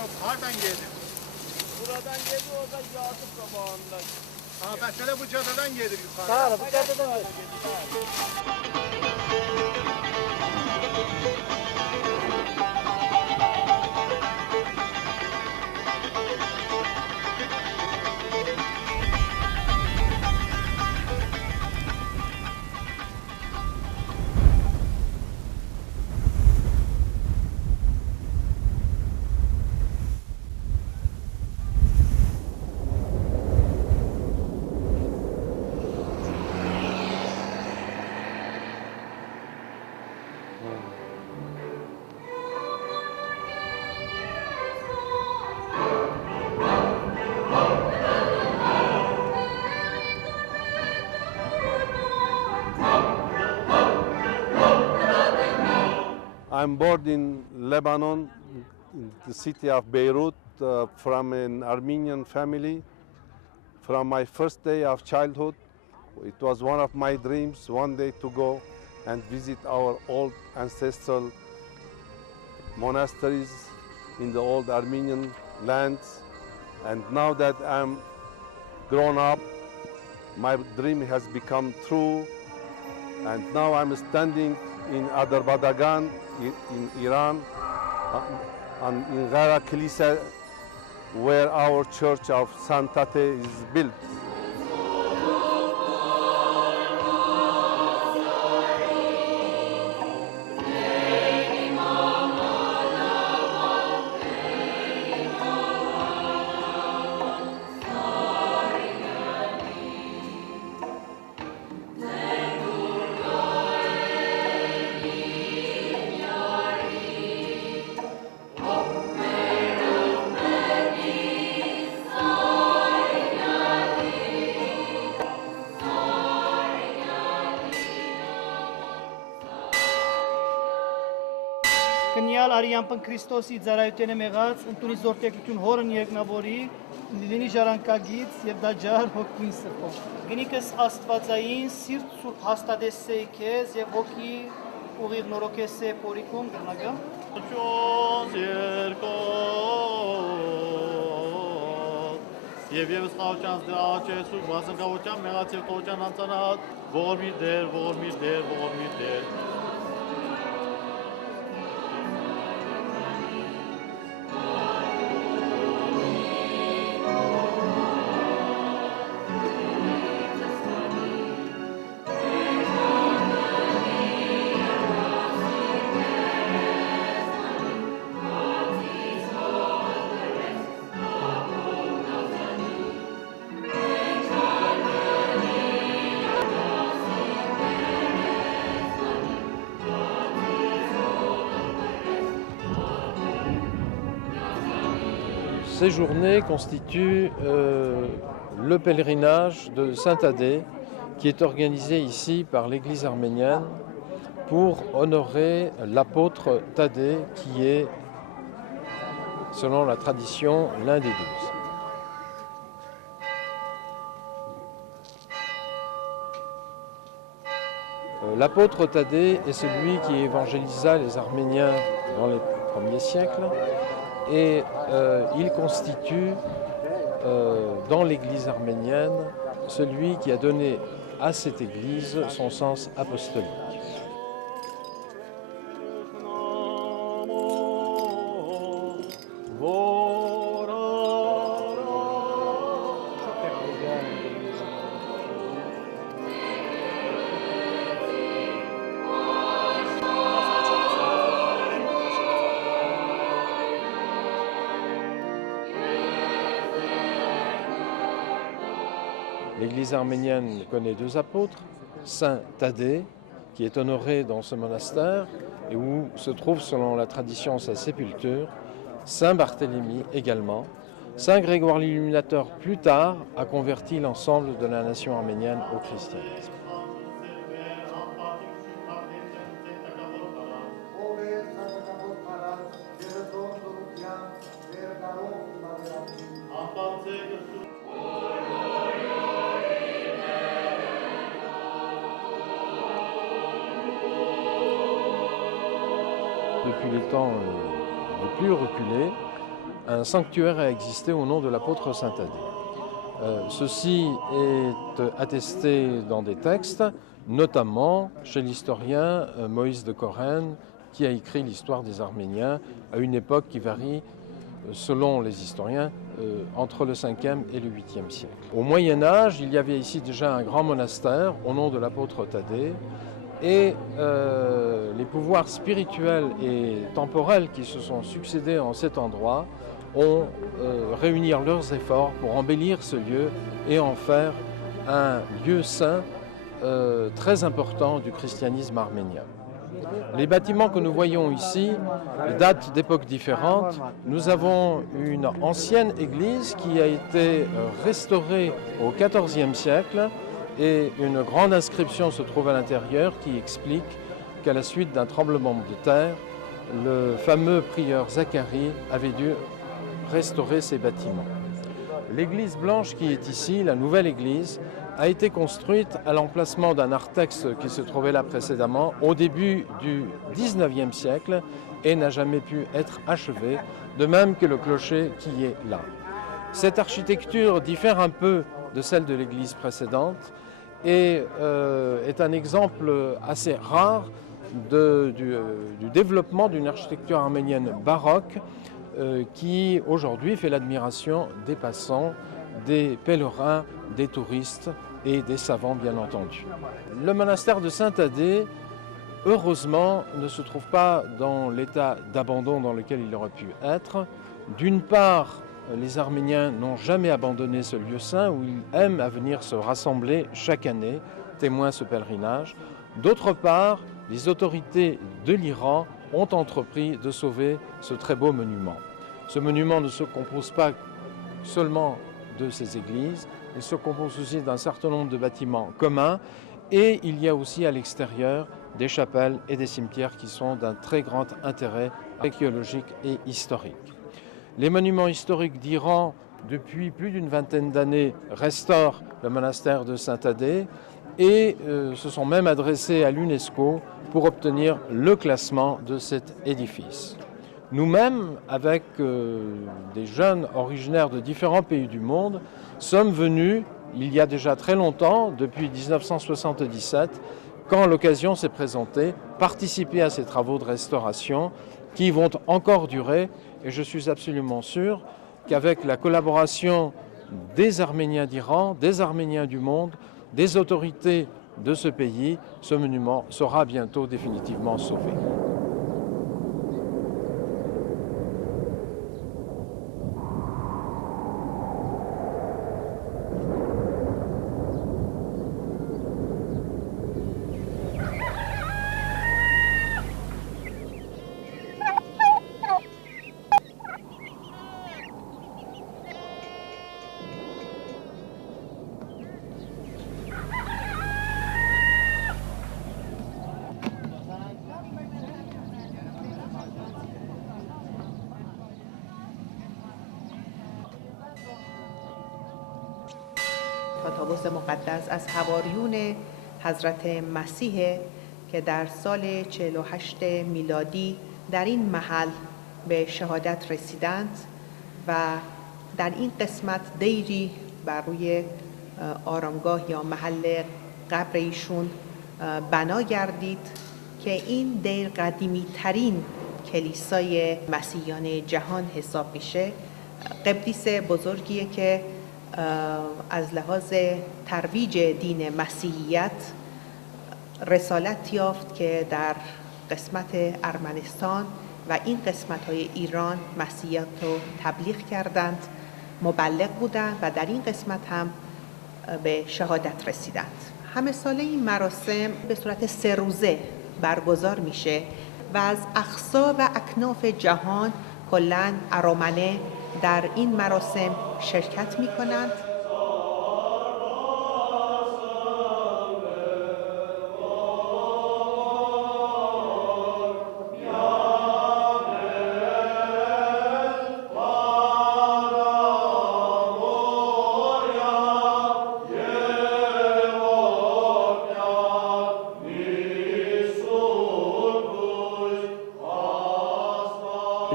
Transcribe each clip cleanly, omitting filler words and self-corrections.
Nereden geldi? Buradan geldi orada Yakup zamanında. Ha ben şöyle bu caddeden geldim yukarı. Sağ bu caddeden geldi. I'm born in Lebanon, in the city of Beirut, from an Armenian family. From my first day of childhood, it was one of my dreams one day to go and visit our old ancestral monasteries in the old Armenian lands. And now that I'm grown up, my dream has become true. And now I'm standing in Azerbaijan, in Iran, in Gara Kilise, where our church of Santa Tate is built. Կնյալ Արիամպն Քրիստոսի ծառայությունը մեղած ընդունի զորտեկություն հորն երկնավորի լինի ժառանգագից եւ դաջար հոգին սրբով գնիկս աստվածային սիրտ սուրբ հաստատեսե քեզ եւ հոգի ուղիղ նորոգեսե փորիկում գնագա Ճոս երկո Եվ ես խաղճանց դրա աչեսու վասնկավության մեղաց եւ տոճան անցանած ողորմիր դեր Ces journées constituent le pèlerinage de Saint-Thaddée qui est organisé ici par l'Église arménienne pour honorer l'apôtre Thaddée qui est, selon la tradition, l'un des 12. L'apôtre Thaddée est celui qui évangélisa les Arméniens dans les premiers siècles et il constitue dans l'Église arménienne celui qui a donné à cette Église son sens apostolique. L'Église arménienne connaît deux apôtres, Saint Thaddée, qui est honoré dans ce monastère et où se trouve, selon la tradition, sa sépulture, Saint Barthélemy également. Saint Grégoire l'Illuminateur, plus tard, a converti l'ensemble de la nation arménienne au christianisme. Depuis les temps les plus reculés, un sanctuaire a existé au nom de l'apôtre Saint Thaddée. Ceci est attesté dans des textes, notamment chez l'historien Moïse de Corrène, qui a écrit l'histoire des Arméniens à une époque qui varie, selon les historiens, entre le 5e et le 8e siècle. Au Moyen Âge, il y avait ici déjà un grand monastère au nom de l'apôtre Thaddée, et les pouvoirs spirituels et temporels qui se sont succédés en cet endroit ont réuni leurs efforts pour embellir ce lieu et en faire un lieu saint très important du christianisme arménien. Les bâtiments que nous voyons ici datent d'époques différentes. Nous avons une ancienne église qui a été restaurée au XIVe siècle et une grande inscription se trouve à l'intérieur qui explique qu'à la suite d'un tremblement de terre, le fameux prieur Zacharie avait dû restaurer ces bâtiments. L'église blanche qui est ici, la nouvelle église, a été construite à l'emplacement d'un narthex qui se trouvait là précédemment au début du XIXe siècle et n'a jamais pu être achevée, de même que le clocher qui est là. Cette architecture diffère un peu de celle de l'église précédente et est un exemple assez rare du développement d'une architecture arménienne baroque qui aujourd'hui fait l'admiration des passants, des pèlerins, des touristes et des savants bien entendu. Le monastère de Saint Thaddée, heureusement, ne se trouve pas dans l'état d'abandon dans lequel il aurait pu être. D'une part, les Arméniens n'ont jamais abandonné ce lieu saint où ils aiment à venir se rassembler chaque année, témoin ce pèlerinage. D'autre part, les autorités de l'Iran ont entrepris de sauver ce très beau monument. Ce monument ne se compose pas seulement de ces églises, il se compose aussi d'un certain nombre de bâtiments communs et il y a aussi à l'extérieur des chapelles et des cimetières qui sont d'un très grand intérêt archéologique et historique. Les monuments historiques d'Iran, depuis plus d'une vingtaine d'années, restaurent le monastère de Saint Thaddée et se sont même adressés à l'UNESCO pour obtenir le classement de cet édifice. Nous-mêmes, avec des jeunes originaires de différents pays du monde, sommes venus, il y a déjà très longtemps, depuis 1977, quand l'occasion s'est présentée, participer à ces travaux de restauration qui vont encore durer. Et je suis absolument sûr qu'avec la collaboration des Arméniens d'Iran, des Arméniens du monde, des autorités de ce pays, ce monument sera bientôt définitivement sauvé. تابوت مقدس از حواریون حضرت مسیح که در سال 48 میلادی در این محل به شهادت رسیدند و در این قسمت دیری بر روی آرامگاه یا محل قبر ایشون بنا گردید که این دیر قدیمی ترین کلیسای مسیحیان جهان حساب میشه. قدیس بزرگیه که از لحاظ ترویج دین مسیحیت رسالت یافت که در قسمت ارمنستان و این قسمت‌های ایران مسیحیت رو تبلیغ کردند، مبلغ بودند و در این قسمت هم به شهادت رسیدند. همه ساله این مراسم به صورت 3 روزه برگزار میشه و از اقصا و اکناف جهان کلاً ارامنه در این مراسم شرکت می‌کنند.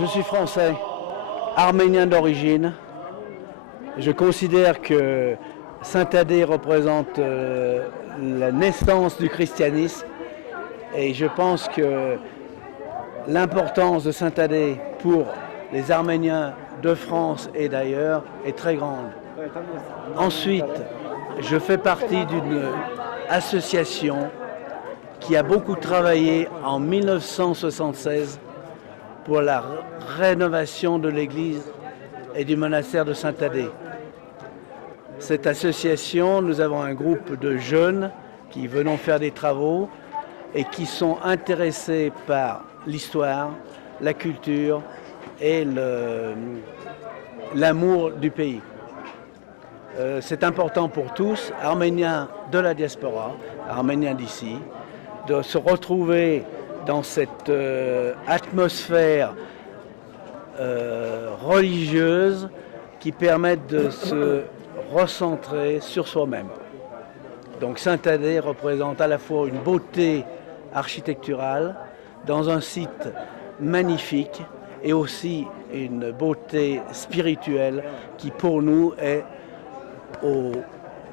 Je suis français. arménien d'origine. Je considère que Saint-Thaddée représente la naissance du christianisme et je pense que l'importance de Saint-Thaddée pour les Arméniens de France et d'ailleurs est très grande. Ensuite, je fais partie d'une association qui a beaucoup travaillé en 1976 pour la rénovation de l'église et du monastère de Saint-Thaddée. Cette association, nous avons un groupe de jeunes qui venons faire des travaux et qui sont intéressés par l'histoire, la culture et l'amour du pays. C'est important pour tous, Arméniens de la diaspora, Arméniens d'ici, de se retrouver dans cette atmosphère religieuse qui permet de se recentrer sur soi-même. Donc Saint-Thaddée représente à la fois une beauté architecturale dans un site magnifique et aussi une beauté spirituelle qui pour nous est au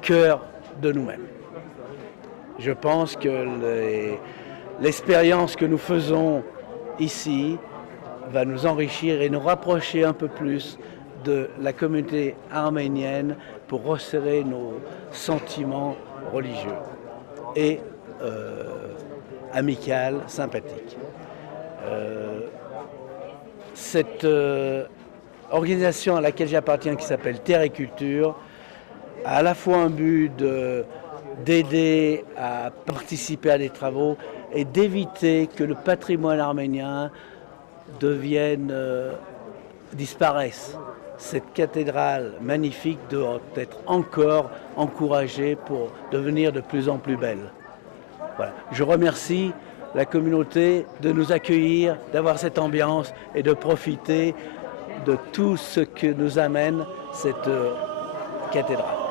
cœur de nous-mêmes. Je pense que l'expérience que nous faisons ici va nous enrichir et nous rapprocher un peu plus de la communauté arménienne pour resserrer nos sentiments religieux et amicaux, sympathiques. Cette organisation à laquelle j'appartiens, qui s'appelle Terre et Culture, a à la fois un but d'aider à participer à des travaux et d'éviter que le patrimoine arménien disparaisse. Cette cathédrale magnifique doit être encore encouragée pour devenir de plus en plus belle. Voilà. Je remercie la communauté de nous accueillir, d'avoir cette ambiance et de profiter de tout ce que nous amène cette cathédrale.